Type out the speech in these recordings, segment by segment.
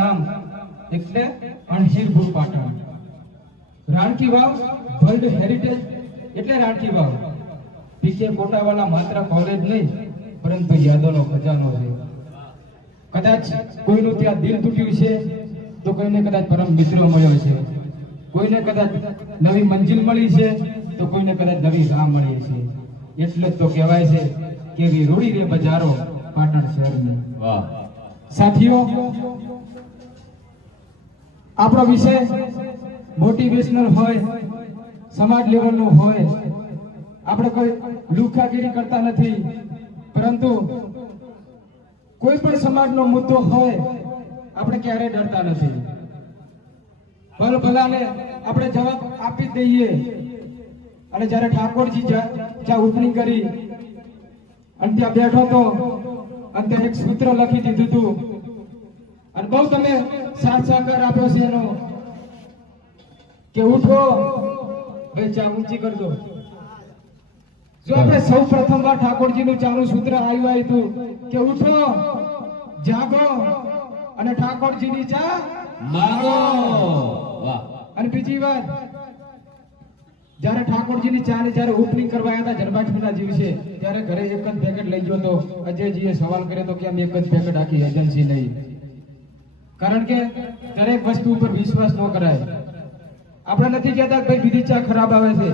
નામ એટલે અણહિરપુર પાટણ. રાણકી વાવ world heritage એટલે રાણકી વાવ. પીકે કોટાવાલા માત્ર કોલેજ નહીં પરંતુ યાદોનો ખજાનો છે. કદાચ કોઈનું ત્યાં દિલ તૂટ્યું છે તો કોઈને કદાચ પરમ મિત્રો મળ્યો છે, કોઈને કદાચ નવી મંજિલ મળી છે તો કોઈને કદાચ નવી રાહ મળી છે. એટલે જ તો કહેવાય છે કે રૂડી રે બજારો પાટણ શહેરની. વાહ સાથીઓ, આપણો વિષય મોટિવેશનલ હોય, સમાજ લેવલનો હોય. આપણે કોઈ લુખાગીરી કરતા નથી, પરંતુ કોઈ પણ સમાજનો મુદ્દો હોય આપણે ક્યારેય ડરતા નથી. ભલાને આપણે જવાબ આપી દઈએ. અને જ્યારે ઠાકોરજી જ્યાં ઓપનિંગ કરી અને ત્યાં બેઠો તો અને ત્યાં એક સૂત્ર લખી દીધું હતું અને બહુ તમે સાથ સહકાર આપ્યો છે એનો કે ઉઠો ભાઈ, ચા ઊંચી કરજો. જો આપણે સૌ પ્રથમવાર ઠાકોરજીનું ચાનું સૂત્ર આવ્યું હતું કે ઉઠો, જાગો અને ઠાકોરજીની ચા માગો. વાહ. અને બીજી વાત, જ્યારે ઠાકોરજીની ચાની જ્યારે ઓપનિંગ કરવા આવ્યા હતા જન્માષ્ટમીના દિવસે, ત્યારે ઘરે એક જ પેકેટ લઈ ગયો તો અજયજીએ સવાલ કર્યો તો કે આમ એક જ પેકેટ આખી એજન્સી નહીં. કારણ કે દરેક વસ્તુ ઉપર વિશ્વાસ ન કરાય. આપણે નથી કહેતા કે ભાઈ બીજી ચા ખરાબ આવે છે,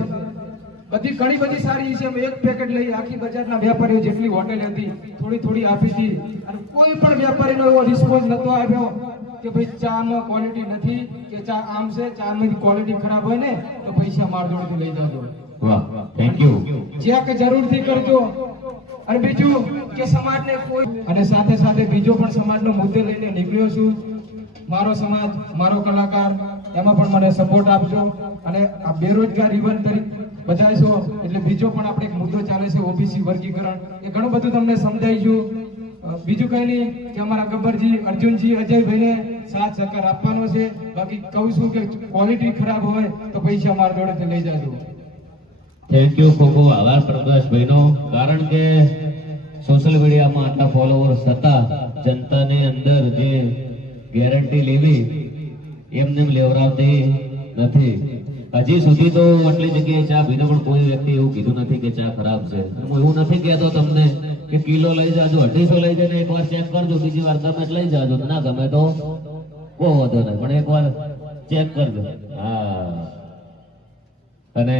બધી ઘણી બધી સારી છે. એક પેકેટ લઈ આખી બજારના વેપારીઓ જેટલી હોટેલ હતી થોડી થોડી આપી હતી અને કોઈ પણ વેપારીનો એવો રિસ્પોન્સ નતો આવ્યો કે ભાઈ ચામાં ક્વોલિટી નથી કે ચા આમ છે, ચાની ક્વોલિટી ખરાબ હોય ને તો પૈસા મારદોડથી લઈ જાજો. વાહ, થેન્ક યુ. જ્યાં કે જરૂરથી કરજો. અને બીજું કે સમાજને કોઈ અને સાથે સાથે બીજો પણ સમાજનો મુદ્દો લઈને નીકળ્યો છું. મારો સમાજ, મારો કલાકાર, એમાં પણ મને સપોર્ટ આપજો. અને આ બેરોજગાર યુવાન તરીકે બધા છો એટલે બીજો પણ આપણે એક મુદ્દો ચાલે છે ઓબીસી વર્ગીકરણ. એ ઘણું બધું તમને સમજાઈશું. બીજું કઈ નહીં કે અમારા ગબ્બરજી, અર્જુનજી, અજયભાઈને સાથ સહકાર આપવાનો છે. બાકી કહું છું કે ક્વોલિટી ખરાબ હોય તો પૈસા મારા જોડેથી લઈ જાજો. થેન્ક યુ, ખૂબ ખૂબ આભાર પ્રકાશભાઈનો. કારણ કે સોશિયલ મીડિયામાં આટલા ફોલોવર્સ હતા, જનતાને અંદર જે ગેરંટી લેવી એમને લેવરાવતી નથી. હજી સુધી તો આટલી જગ્યાએ ચા પીધો પણ કોઈ વ્યક્તિ એવું કીધું નથી કે ચા ખરાબ છે. હું એવું નથી કહેતો તમને કે કિલો લઈ જાજો, 250 લઈ જઈને એકવાર ચેક કરજો, બીજી વાર ગમે લઈ જાજો, ના ગમે તો કોઈ વાંધો નહીં, પણ એકવાર ચેક કરજો. હા. અને